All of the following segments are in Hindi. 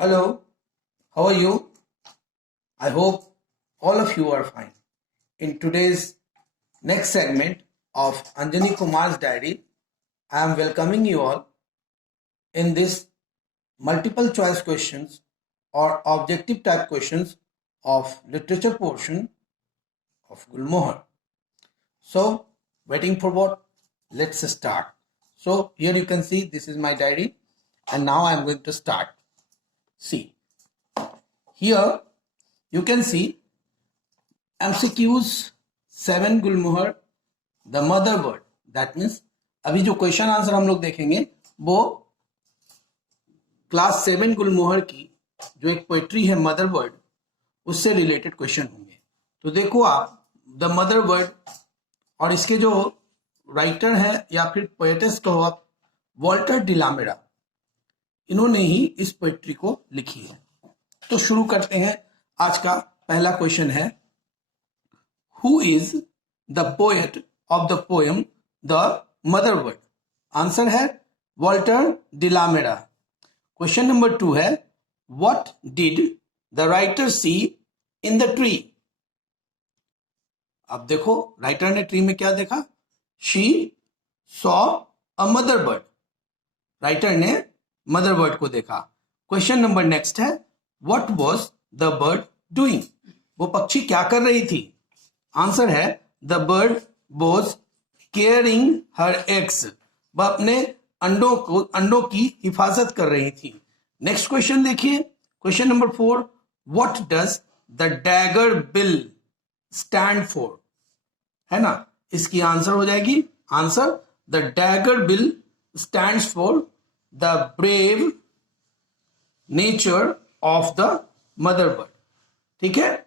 Hello, how are you? I hope all of you are fine. In today's next segment of Anjani Kumar's diary, I am welcoming you all in this multiple choice questions or objective type questions of literature portion of Gulmohar. So, waiting for what? Let's start. So, here you can see this is my diary and now I am going to start. See, here you can see MCQs 7 Gulmohar the mother word. That means अभी जो क्वेश्चन आंसर हम लोग देखेंगे वो क्लास 7 गुलमोहर की जो एक पोएट्री है मदर वर्ड उससे रिलेटेड क्वेश्चन होंगे। तो देखो आप द मदर वर्ड और इसके जो राइटर है या फिर पोएटिस कहो आप वॉल्टर डिलामेरा, इन्होंने ही इस पोएट्री को लिखी है। तो शुरू करते हैं। आज का पहला क्वेश्चन है who is the poet of the poem the mother bird. Answer है वॉल्टर डिलामेरा। क्वेश्चन नंबर 2 है what did the writer see in the tree. अब देखो राइटर ने ट्री में क्या देखा, she saw a mother bird. Writer ने मदर बर्ड को देखा। क्वेश्चन नंबर नेक्स्ट है what was the bird doing. वो पक्षी क्या कर रही थी। आंसर है the bird was caring her eggs. वह अपने अंडों की हिफाजत कर रही थी। नेक्स्ट क्वेश्चन देखिए, question number 4 what does the dagger bill stand for. है ना, इसकी आंसर हो जाएगी answer the dagger bill stands for the brave nature of the mother bird. ठीक है,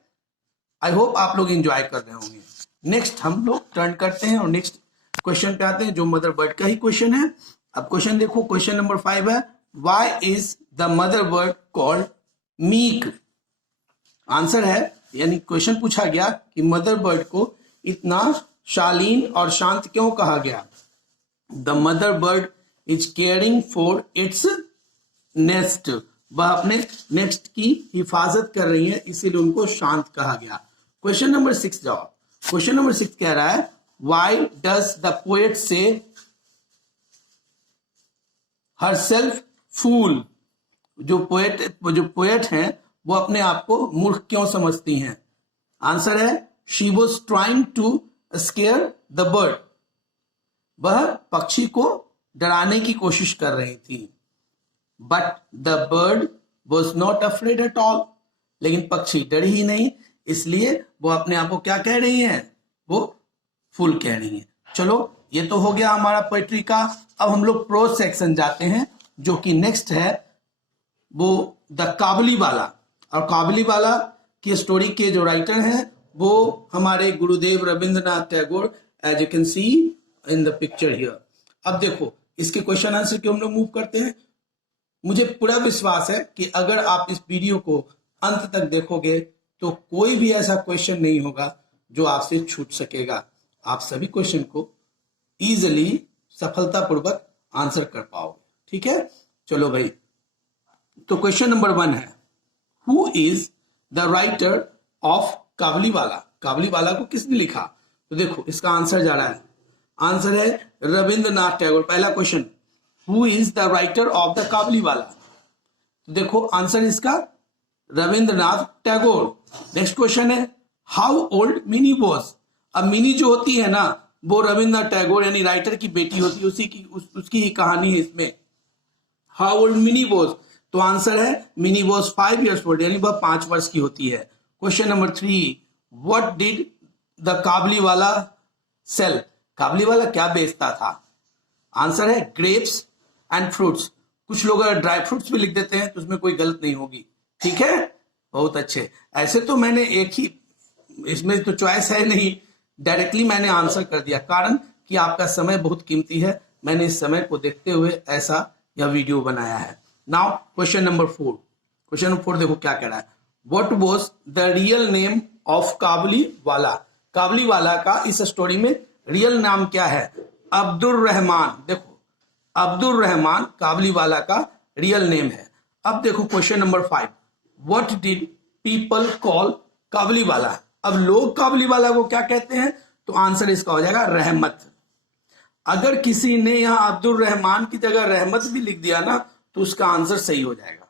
आई होप आप लोग एंजॉय कर रहे होंगे। नेक्स्ट हम लोग टर्न करते हैं और नेक्स्ट क्वेश्चन पे आते हैं जो मदर बर्ड का ही क्वेश्चन है। अब क्वेश्चन देखो, क्वेश्चन नंबर 5 है why is the mother bird called meek. Answer है यानी क्वेश्चन पूछा गया कि मदर बर्ड को इतना शालीन और शांत क्यों कहा गया। The mother bird is caring for its nest. वह अपने नेस्ट की हिफाजत कर रही है इसीलिए उनको शांत कहा गया। क्वेश्चन नंबर 6 जाओ। क्वेश्चन नंबर 6 कह रहा है व्हाई डज द पोएट से हरसेल्फ फूल। जो पोएट हैं वो अपने आप को मूर्ख क्यों समझती हैं। आंसर है she was trying to scare the bird. वह पक्षी को डराने की कोशिश कर रही थी। But the bird was not afraid at all. लेकिन पक्षी डर ही नहीं, इसलिए वो अपने आप को क्या कह रही हैं, वो फूल कह रही हैं। चलो ये तो हो गया हमारा पोएट्री का। अब हम लोग प्रोज सेक्शन जाते हैं जो कि नेक्स्ट है वो द काबली वाला। और काबली वाला की स्टोरी के जो राइटर हैं वो हमारे गुरुदेव Rabindranath Tagore, as you can see in the picture here. अब देखो इसके क्वेश्चन आंसर की हम लोग मूव करते हैं। मुझे पूरा विश्वास है कि अगर आप इस वीडियो को अंत तक देखोगे तो कोई भी ऐसा क्वेश्चन नहीं होगा जो आपसे छूट सकेगा। आप सभी क्वेश्चन को इजीली सफलतापूर्वक आंसर कर पाओगे। ठीक है, चलो भाई। तो क्वेश्चन नंबर 1 है who is the writer of Kabuliwala. Kabuliwala को किसने लिखा। तो देखो इसका आंसर जा रहा है, आंसर है रविंद्रनाथ टैगोर। पहला question who is the writer of the Kabuliwala. तो देखो आंसर इसका रविंद्रनाथ टैगोर। नेक्स्ट क्वेश्चन है हाउ ओल्ड मिनी वॉज। अब मिनी जो होती है ना वो रविंद्रनाथ टैगोर यानी राइटर की बेटी होती है, उसकी ही कहानी है इसमें। हाउ ओल्ड मिनी वॉज, तो आंसर है मिनी वॉज 5 years old यानी वह 5 वर्ष की होती है। Question number 3 what did the Kabuliwala sell. Kabuliwala क्या बेचता था। आंसर है ग्रेप्स एंड फ्रूट्स। कुछ लोग अगर ड्राई फ्रूट्स भी लिख देते हैं तो उसमें कोई गलत नहीं होगी। ठीक है, बहुत अच्छे। ऐसे तो मैंने एक ही, इसमें तो चॉइस है नहीं, डायरेक्टली मैंने आंसर कर दिया कारण कि आपका समय बहुत कीमती है। मैंने इस समय को देखते हुए ऐसा यह वीडियो बनाया है। Now question number 4। Question number 4 देखो क्या कह रहा है what was the real name of Kabuliwala. Kabuliwala का इस स्टोरी में रियल नाम क्या है। अब्दुल रहमान। देखो अब्दुल रहमान काबलीवाला का रियल नेम है। अब देखो question number 5, what did people call Kabuliwala. अब लोग काबुलीवाला को क्या कहते हैं, तो आंसर इसका हो जाएगा रहमत। अगर किसी ने यहां अब्दुल रहमान की जगह रहमत भी लिख दिया ना तो उसका आंसर सही हो जाएगा।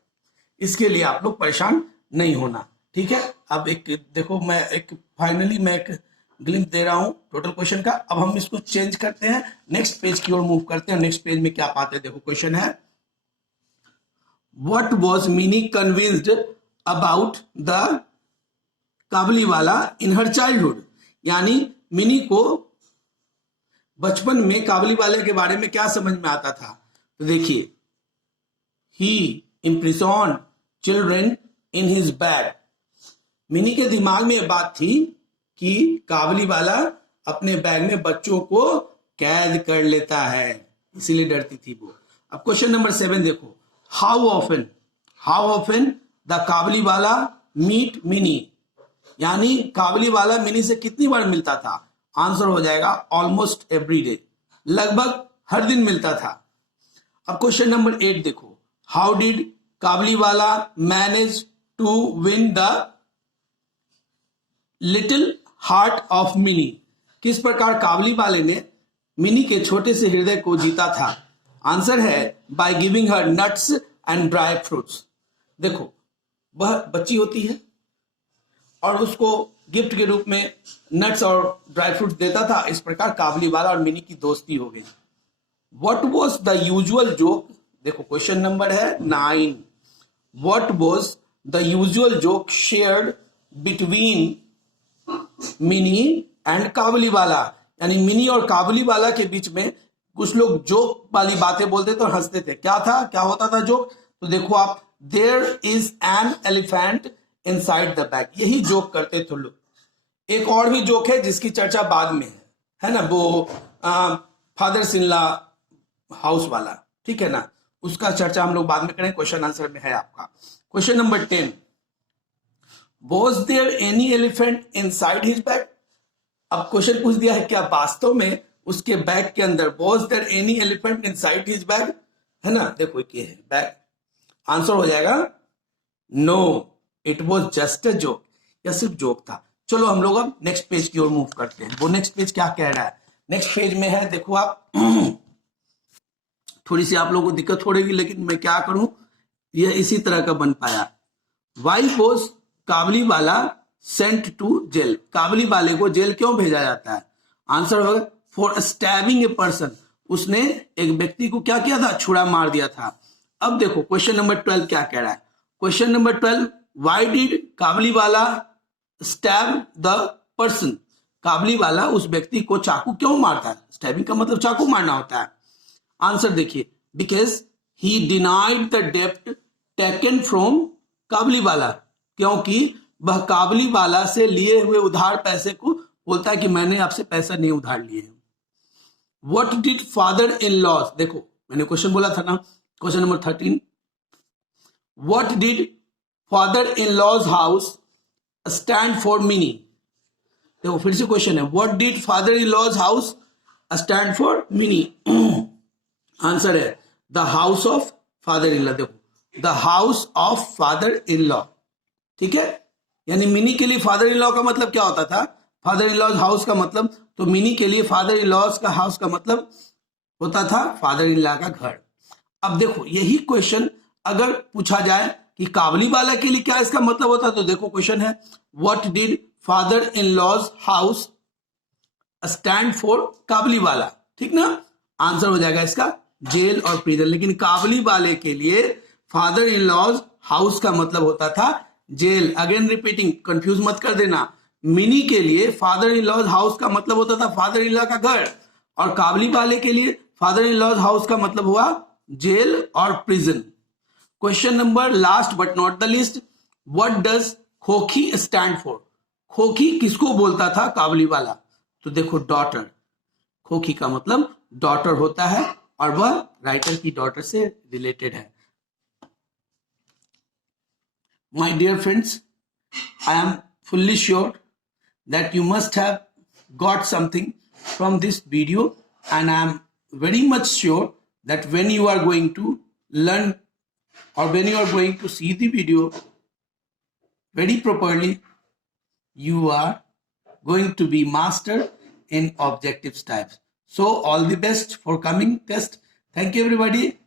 इसके लिए आप लोग परेशान नहीं होना, ठीक है। अब एक देखो, मैं एक फाइनली मैं एक ग्लिम्स दे रहा हूं टोटल क्वेश्चन का। अब हम इसको चेंज करते हैं, नेक्स्ट पेज की ओर मूव करते हैं। नेक्स्ट पेज में क्या पाते हैं, देखो क्वेश्चन है, what was mini convinced about the Kabuliwala in her childhood. यानी मिनी को बचपन में काबुलीवाले के बारे में क्या समझ में आता था, तो देखिए, he imprisoned children in his bag. Mini के दिमाग में यह बात थी कि काबुलीवाला अपने बैग में बच्चों को कैद कर लेता है, इसीलिए डरती थी वो। अब क्वेश्चन नंबर 7 देखो, how often the Kabuliwala meet Mini. यानी काबुलीवाला मिनी से कितनी बार मिलता था, आंसर हो जाएगा ऑलमोस्ट एवरी डे, लगभग हर दिन मिलता था। अब क्वेश्चन नंबर 8 देखो, how did Kabuliwala manage to win the little heart of Mini. किस प्रकार काबुलीवाले ने मिनी के छोटे से हृदय को जीता था, आंसर है by giving her nuts and dry fruits. देखो, वह बच्ची होती है और उसको गिफ्ट के रूप में नट्स और ड्राई फ्रूट्स देता था। इस प्रकार काबुलीवाला और मिनी की दोस्ती हो गई। What was the usual joke. देखो क्वेश्चन नंबर है 9, what was the usual joke shared between mini and Kabuliwala. यानी मिनी और काबुलीवाला के बीच में कुछ लोग जोक वाली बातें बोलते थे और हंसते थे। क्या था, क्या होता था जोक, तो देखो आप, there is an elephant inside the bag, यही जोक करते थे लोग। एक और भी जोक है जिसकी चर्चा बाद में है ना, वो फादर्स इन लॉ हाउस वाला, ठीक है ना, उसका चर्चा हम लोग बाद में करें, क्वेश्चन आंसर में है आपका। Question number 10, was there any elephant inside his bag. अब क्वेश्चन पूछ दिया है, क्या वास्तव में उसके बैग के अंदर was there any elephant inside his bag, है ना। देखो ये है बैग, आंसर हो जाएगा no, it was just a joke, यह सिर्फ जोक था। चलो हम लोग अब नेक्स्ट पेज की ओर मूव करते हैं। वो नेक्स्ट पेज क्या कह रहा है, नेक्स्ट पेज में है, देखो आप थोड़ी सी आप लोगों को दिक्कत हो रही, लेकिन मैं क्या करूं, यह इसी तरह का बन पाया। Why was Kabuliwala sent to jail. काबुलीवाले को जेल क्यों भेजा जाता है, आंसर होगा फॉर स्टैबिंग ए पर्सन। उसने एक व्यक्ति को क्या किया था, छुरा मार दिया था। अब देखो क्वेश्चन नंबर 12 क्या कह रहा है। Question number 12, why did Kabuliwala stab the person. Kabuliwala उस व्यक्ति को चाकू क्यों मारता है, स्टैबिंग का मतलब चाकू मारना होता है। आंसर देखिए, बिकॉज ही डिनाइड द डेब्ट टेकन फ्रॉम काबुलीवाला। क्योंकि वह काबुलीवाला से लिए हुए उधार पैसे को बोलता है कि मैंने आपसे पैसा नहीं उधार लिए हैं। What did father in law's. देखो मैंने क्वेश्चन बोला था ना, question number 13, what did father in law's house stand for Mini. देखो फिर से क्वेश्चन है, what did father in law's house stand for Mini. Answer है the house of father in law. देखो the house of father in law, ठीक है। यानी मिनी के लिए फादर इन लॉ का मतलब क्या होता था, फादर इन लॉज हाउस का मतलब, तो मिनी के लिए फादर इन लॉज का हाउस का मतलब होता था फादर इन लॉ का घर। अब देखो यही क्वेश्चन अगर पूछा जाए कि काबुलीवाला के लिए क्या इसका मतलब होता, तो देखो क्वेश्चन है, what did father in law's house stand for Kabuliwala, ठीक ना। आंसर हो जाएगा इसका जेल और प्रिजन। लेकिन काबुलीवाले के लिए फादर इन लॉज हाउस का मतलब होता था जेल। अगेन रिपीटिंग, कंफ्यूज मत कर देना। मिनी के लिए फादर इन लॉज हाउस का मतलब होता था फादर इन लॉ का घर, और काबुलीवाले के लिए फादर इन लॉज हाउस का मतलब हुआ जेल और prison. Question number last but not the list, what does खोखी स्टैंड फॉर। खोखी किसको बोलता था काबुलीवाला, तो देखो डॉटर। खोखी का मतलब डॉटर होता है और वह राइटर की डॉटर से रिलेटेड है। My dear friends, I am fully sure that you must have got something from this video, and I am very much sure that when you are going to learn or when you are going to see the video very properly, you are going to be master in objectives types. So all the best for coming test. Thank you everybody.